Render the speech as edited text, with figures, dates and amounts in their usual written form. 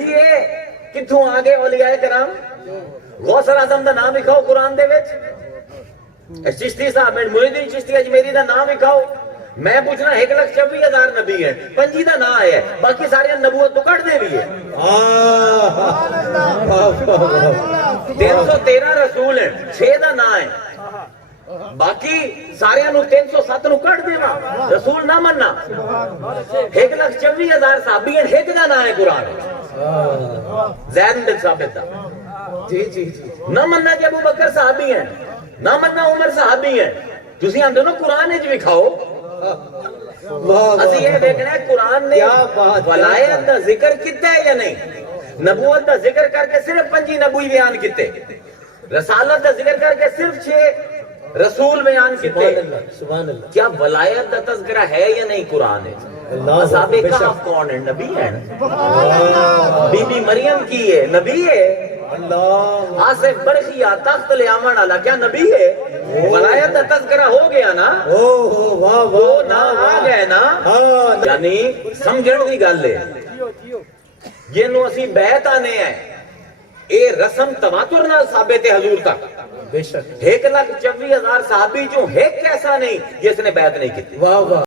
یہ کتھوں آگے اولیاء کرام غوث اعظم دا نام لکھاؤ قرآن دے وچ چشتی صاحب محی الدین چشتی اجمیری دا نام لکھاؤ میں پوچھنا 1,24,000 نبی ہیں 5 دا نام ہے باقی سارے نبوت تو کٹ دے بھی ہے 313 رسول ہیں 6 دا نام ہے باقی سارے 307 نو کٹ دے رسول نہ مننا 1,24,000 صحابی ہیں 1 دا نام ہے قرآن زید بن ثابت دا جی نہ مننا کہ ابو بکر صحابی ہیں نہ مننا عمر صحابی ہیں تسی آندے نا قرآن وچ وکھاؤ اسی یہ دیکھنا ہے قرآن نے ولایت دا ذکر کیتا ہے یا نہیں نبوت دا ذکر کر کے صرف 5 نبوی بیان کیتے رسالت دا ذکر کر کے صرف 6 رسول بیان کیتے سبحان اللہ کیا ولایت دا تذکرہ ہے یا نہیں قرآن ہے اصحاب کہف کون ہے نبی ہے بی بی مریم کی ہے نبی ہے اللہ آصف برخیہ تخت لے آمن والا کیا نبی ہے ولایت دا تذکرہ ہو گیا نا واہ وہ نا آ گئے نا یعنی سمجھن دی گل ہے یہ نو اسی بیعت آنے ہیں اے رسم تواتر نال ثابت ہے حضور تک بے شک 1,24,000 صحابی جو ایک ایسا نہیں جس نے بیعت نہیں کی واہ واہ